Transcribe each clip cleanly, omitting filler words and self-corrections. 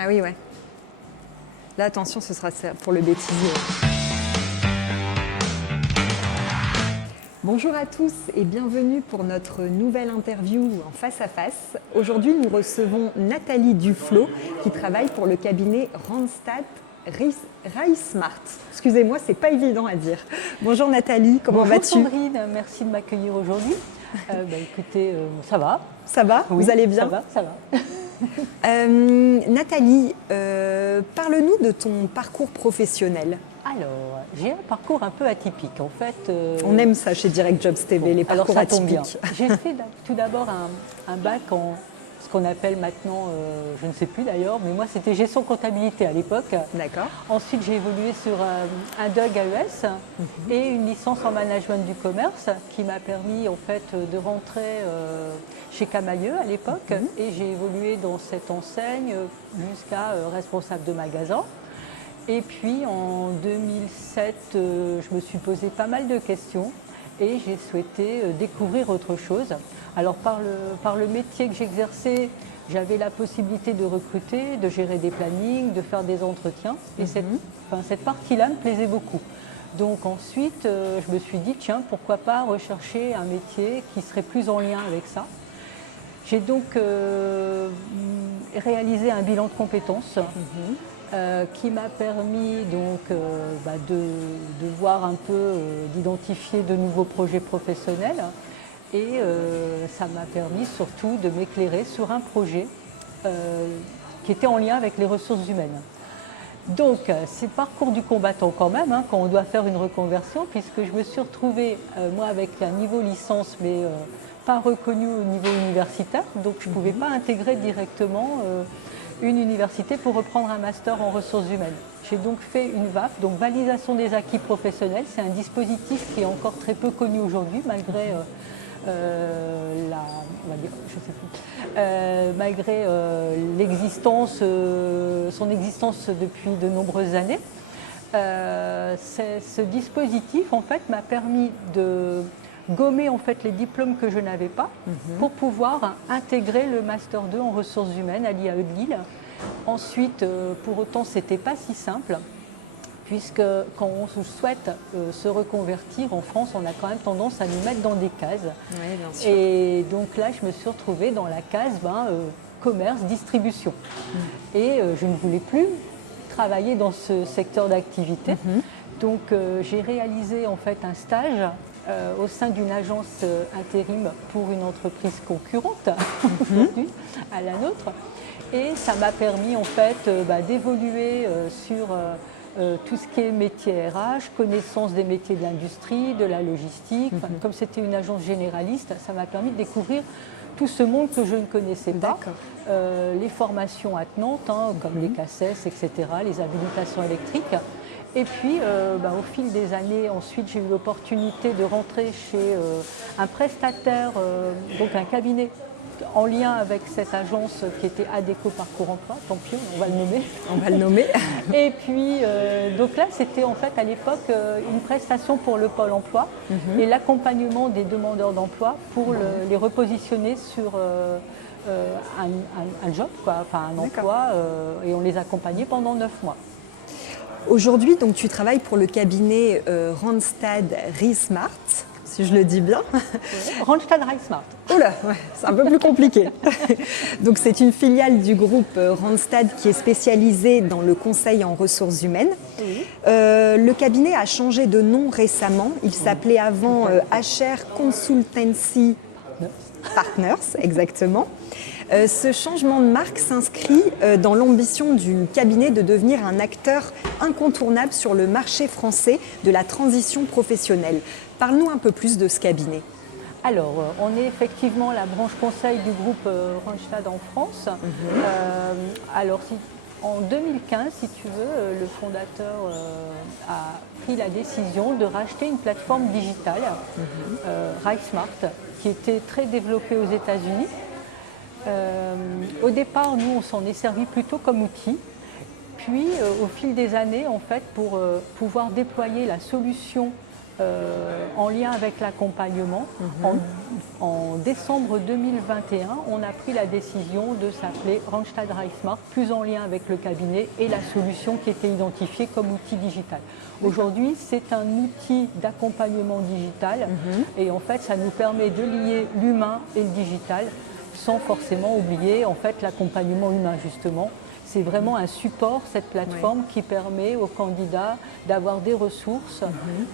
Ah oui, ouais. Là, attention, ce sera ça pour le bêtisier. Bonjour à tous et bienvenue pour notre nouvelle interview en face à face. Aujourd'hui, nous recevons Nathalie Duflo qui travaille pour le cabinet Randstad Reismart. Excusez-moi, c'est pas évident à dire. Bonjour Nathalie, comment vas-tu? Bonjour Sandrine, merci de m'accueillir aujourd'hui. Écoutez, ça va. Ça va? Oui, vous allez bien? Ça va. Nathalie, parle-nous de ton parcours professionnel. Alors, j'ai un parcours un peu atypique. En fait, on aime ça chez Direct Jobs TV, les parcours alors ça tombe bien. atypiques. J'ai fait tout d'abord un bac en ce qu'on appelle maintenant, je ne sais plus d'ailleurs, mais moi c'était gestion comptabilité à l'époque. D'accord. Ensuite, j'ai évolué sur un DUG AES et une licence en management du commerce qui m'a permis en fait de rentrer chez Camaïeu à l'époque et j'ai évolué dans cette enseigne jusqu'à responsable de magasin. Et puis en 2007, je me suis posé pas mal de questions et j'ai souhaité découvrir autre chose. Alors par le métier que j'exerçais, j'avais la possibilité de recruter, de gérer des plannings, de faire des entretiens. Et cette partie-là me plaisait beaucoup. Donc ensuite, je me suis dit, tiens, pourquoi pas rechercher un métier qui serait plus en lien avec ça. J'ai donc réalisé un bilan de compétences qui m'a permis donc, de voir un peu, d'identifier de nouveaux projets professionnels. Et ça m'a permis surtout de m'éclairer sur un projet qui était en lien avec les ressources humaines. Donc c'est le parcours du combattant quand même, quand on doit faire une reconversion, puisque je me suis retrouvée, moi, avec un niveau licence, mais pas reconnu au niveau universitaire, donc je ne pouvais pas intégrer directement une université pour reprendre un master en ressources humaines. J'ai donc fait une VAF, donc validation des acquis professionnels. C'est un dispositif qui est encore très peu connu aujourd'hui, malgré malgré son existence depuis de nombreuses années. Ce dispositif en fait m'a permis de gommer en fait les diplômes que je n'avais pas pour pouvoir intégrer le Master 2 en ressources humaines à l'IAE de Lille. Ensuite, pour autant, c'était pas si simple, puisque quand on souhaite se reconvertir en France, on a quand même tendance à nous mettre dans des cases. Oui, bien sûr. Et donc là, je me suis retrouvée dans la case commerce, distribution. Et je ne voulais plus travailler dans ce secteur d'activité. Donc j'ai réalisé en fait un stage au sein d'une agence intérim pour une entreprise concurrente aujourd'hui à la nôtre. Et ça m'a permis en fait d'évoluer sur tout ce qui est métier RH, connaissance des métiers de l'industrie, de la logistique. Comme c'était une agence généraliste, ça m'a permis de découvrir tout ce monde que je ne connaissais pas. Les formations attenantes, comme les CACES, etc., les habilitations électriques. Et puis, au fil des années, ensuite, j'ai eu l'opportunité de rentrer chez un prestataire, donc un cabinet en lien avec cette agence qui était Adéco Parcours Emploi, tant pis, on va le nommer. On va le nommer. Et puis, donc là, c'était en fait à l'époque une prestation pour le Pôle emploi et l'accompagnement des demandeurs d'emploi pour les repositionner sur un job, un emploi, et on les accompagnait pendant 9 mois. Aujourd'hui, donc, tu travailles pour le cabinet Randstad Reismart, si je le dis bien. Randstad Reismart. Oula, ouais, c'est un peu plus compliqué. Donc c'est une filiale du groupe Randstad qui est spécialisée dans le conseil en ressources humaines. Oui. Le cabinet a changé de nom récemment. Il s'appelait avant HR Consultancy Partners, exactement. Ce changement de marque s'inscrit dans l'ambition du cabinet de devenir un acteur incontournable sur le marché français de la transition professionnelle. Parle-nous un peu plus de ce cabinet. Alors, on est effectivement la branche conseil du groupe Randstad en France. Alors, en 2015, si tu veux, le fondateur a pris la décision de racheter une plateforme digitale, Reismart, qui était très développée aux États-Unis. Au départ, nous, on s'en est servi plutôt comme outil. Puis, au fil des années, en fait, pour pouvoir déployer la solution en lien avec l'accompagnement, en décembre 2021, on a pris la décision de s'appeler Randstad RiseSmart, plus en lien avec le cabinet et la solution qui était identifiée comme outil digital. Aujourd'hui, c'est un outil d'accompagnement digital et en fait, ça nous permet de lier l'humain et le digital sans forcément oublier en fait l'accompagnement humain justement. C'est vraiment un support, cette plateforme, qui permet aux candidats d'avoir des ressources,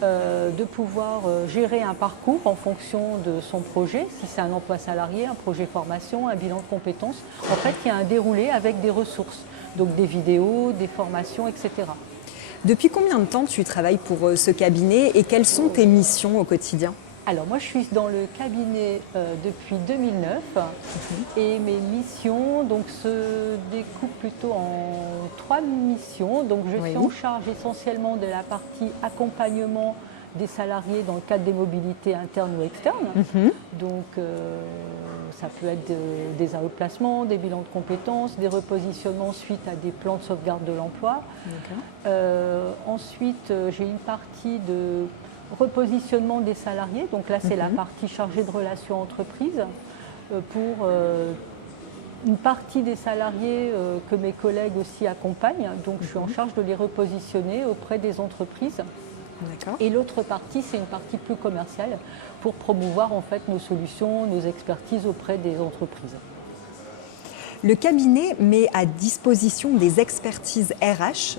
de pouvoir gérer un parcours en fonction de son projet, si c'est un emploi salarié, un projet formation, un bilan de compétences. En fait, il y a un déroulé avec des ressources, donc des vidéos, des formations, etc. Depuis combien de temps tu travailles pour ce cabinet et quelles sont tes missions au quotidien? Alors moi je suis dans le cabinet depuis 2009 et mes missions donc, se découpent plutôt en 3 missions. Donc je suis en charge essentiellement de la partie accompagnement des salariés dans le cadre des mobilités internes ou externes. Donc ça peut être des replacements, des bilans de compétences, des repositionnements suite à des plans de sauvegarde de l'emploi. Ensuite j'ai une partie de repositionnement des salariés, donc là c'est la partie chargée de relations entreprises pour une partie des salariés que mes collègues aussi accompagnent, donc je suis en charge de les repositionner auprès des entreprises. Et l'autre partie, c'est une partie plus commerciale pour promouvoir en fait nos solutions, nos expertises auprès des entreprises. Le cabinet met à disposition des expertises RH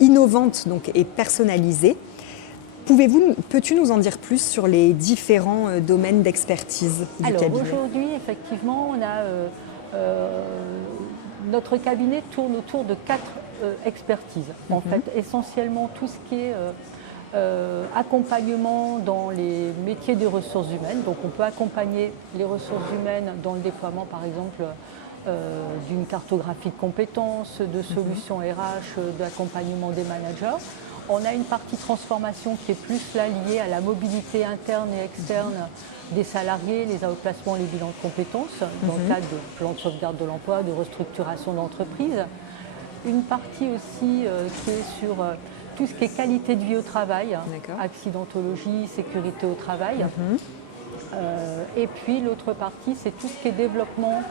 innovantes donc, et personnalisées. Peux-tu nous en dire plus sur les différents domaines d'expertise du cabinet? Alors aujourd'hui, effectivement, on a, notre cabinet tourne autour de 4 expertises. En fait, essentiellement tout ce qui est accompagnement dans les métiers des ressources humaines. Donc on peut accompagner les ressources humaines dans le déploiement, par exemple, d'une cartographie de compétences, de solutions RH, d'accompagnement des managers. On a une partie transformation qui est plus là liée à la mobilité interne et externe des salariés, les replacements, les bilans de compétences, dans le cadre de plans de sauvegarde de l'emploi, de restructuration d'entreprise. Une partie aussi qui est sur tout ce qui est qualité de vie au travail, accidentologie, sécurité au travail. Et puis l'autre partie, c'est tout ce qui est développement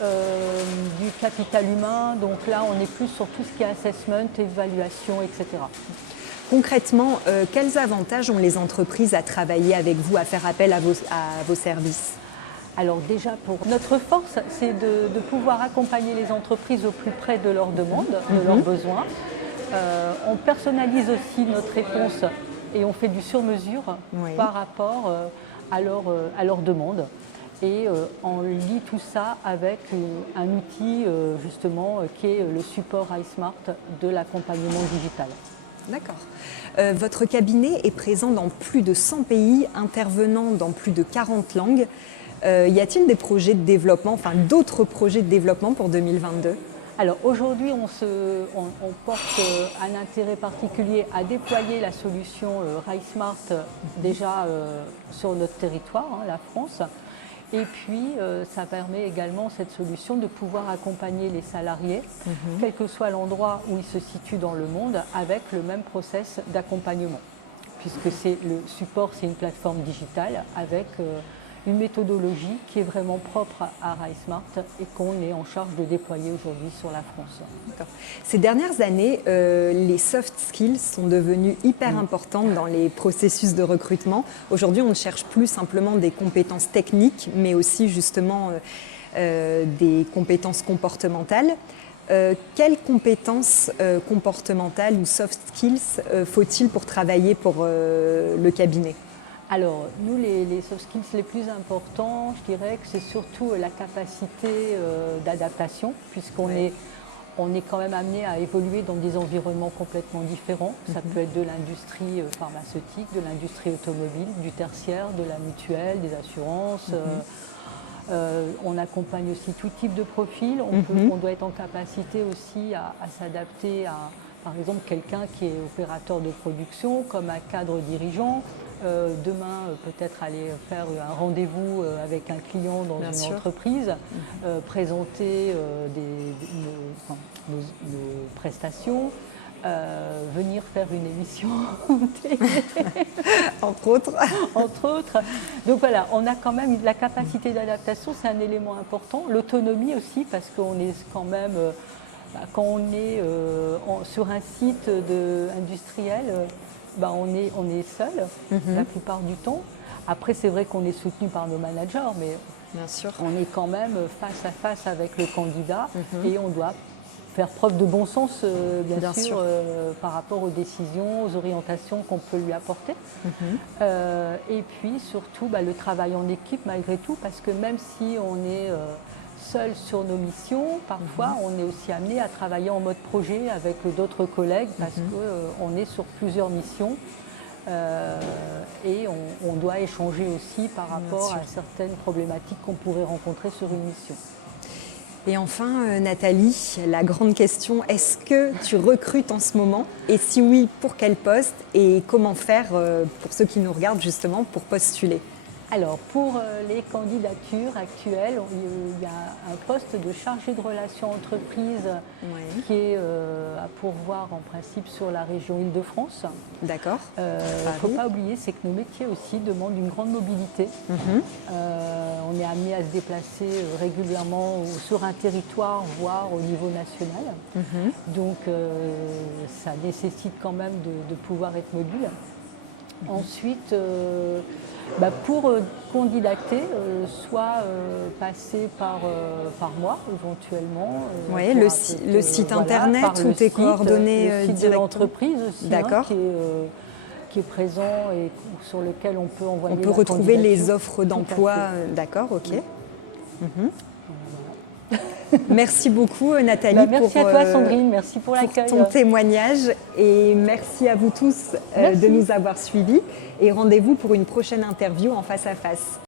du capital humain. Donc là, on est plus sur tout ce qui est assessment, évaluation, etc. Concrètement, quels avantages ont les entreprises à travailler avec vous, à faire appel à vos services? Alors déjà, pour notre force, c'est de pouvoir accompagner les entreprises au plus près de leurs demandes, de leurs besoins. On personnalise aussi notre réponse et on fait du sur-mesure par rapport à leurs demandes. Et on lie tout ça avec un outil justement qui est le support RiseSmart de l'accompagnement digital. D'accord. Votre cabinet est présent dans plus de 100 pays, intervenant dans plus de 40 langues. Y a-t-il des projets de développement, enfin d'autres projets de développement pour 2022? Alors aujourd'hui, on porte un intérêt particulier à déployer la solution RiseSmart déjà sur notre territoire, la France. Et puis, ça permet également, cette solution, de pouvoir accompagner les salariés, quel que soit l'endroit où ils se situent dans le monde, avec le même process d'accompagnement. Puisque le support, c'est une plateforme digitale avec une méthodologie qui est vraiment propre à RiseSmart et qu'on est en charge de déployer aujourd'hui sur la France. Ces dernières années, les soft skills sont devenus hyper importantes dans les processus de recrutement. Aujourd'hui, on ne cherche plus simplement des compétences techniques, mais aussi justement des compétences comportementales. Quelles compétences comportementales ou soft skills faut-il pour travailler pour le cabinet? Alors, nous, les soft skills les plus importants, je dirais que c'est surtout la capacité d'adaptation, puisqu'on est quand même amené à évoluer dans des environnements complètement différents. Ça peut être de l'industrie pharmaceutique, de l'industrie automobile, du tertiaire, de la mutuelle, des assurances. On accompagne aussi tout type de profil. On doit être en capacité aussi à s'adapter à, par exemple, quelqu'un qui est opérateur de production, comme un cadre dirigeant. Demain, peut-être aller faire un rendez-vous avec un client dans une entreprise, présenter nos prestations. venir faire une émission télé, Entre autres. entre autres. Donc voilà, on a quand même la capacité d'adaptation, c'est un élément important. L'autonomie aussi, parce qu'on est quand même, quand on est sur un site industriel, on est seul la plupart du temps. Après, c'est vrai qu'on est soutenu par nos managers, mais Bien sûr. on est quand même face à face avec le candidat et on doit faire preuve de bon sens, bien sûr. Par rapport aux décisions, aux orientations qu'on peut lui apporter. Et puis surtout, le travail en équipe malgré tout, parce que même si on est seul sur nos missions, parfois on est aussi amené à travailler en mode projet avec d'autres collègues, parce qu'on est sur plusieurs missions. Et on doit échanger aussi par rapport à certaines problématiques qu'on pourrait rencontrer sur une mission. Et enfin, Nathalie, la grande question, est-ce que tu recrutes en ce moment? Et si oui, pour quel poste? Et comment faire, pour ceux qui nous regardent justement, pour postuler? Alors, pour les candidatures actuelles, il y a un poste de chargé de relations entreprises qui est à pourvoir en principe sur la région Île-de-France. D'accord. Il ne faut pas oublier, c'est que nos métiers aussi demandent une grande mobilité. On est amené à se déplacer régulièrement sur un territoire, voire au niveau national. Donc, ça nécessite quand même de pouvoir être mobile. Ensuite, pour candidater, soit passer par moi éventuellement. Oui, le site internet ou tes coordonnées directement. Le site de l'entreprise aussi, D'accord. Qui est présent et sur lequel on peut envoyer. On peut retrouver les offres d'emploi. D'accord, ok. Merci beaucoup Nathalie merci à toi Sandrine, merci pour l'accueil. Ton témoignage et merci à vous tous de nous avoir suivis et rendez-vous pour une prochaine interview en face à face.